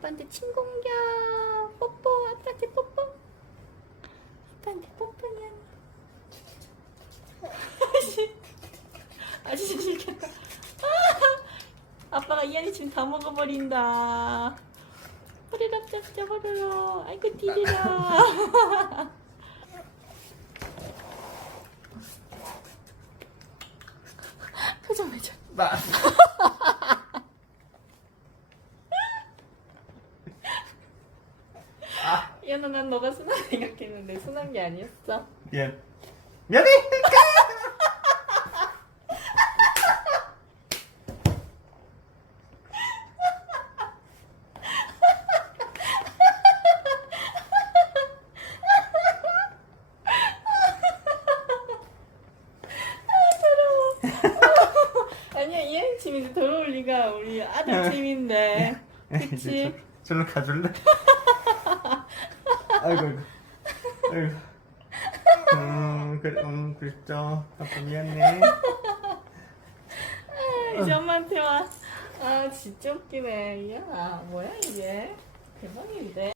아빠한테 친 공격. 뽀뽀. 아빠한테 뽀뽀. 아빠한테 뽀뽀냐. 아저씨. 싫겠다. 아, 아빠가 이한이 지금 다 먹어버린다. 허리락 잡자 허리락. 아이고 디디라. 표정 표정. 나. 아, 이한아 난 너가 순한 생각했는데 순한 게 아니었어. 미안. 미안해. 아니야 이한 침인데 더러울 리가 우리 아들 침인데. 그치? 이제 저- 절로 가줄래? 아이고 아이고. 음, 그래, 음, 그랬죠. 아빠 미안해. 아, 이제 엄마한테 와. 아 진짜 웃기네. 이야 뭐야 이게 대박인데.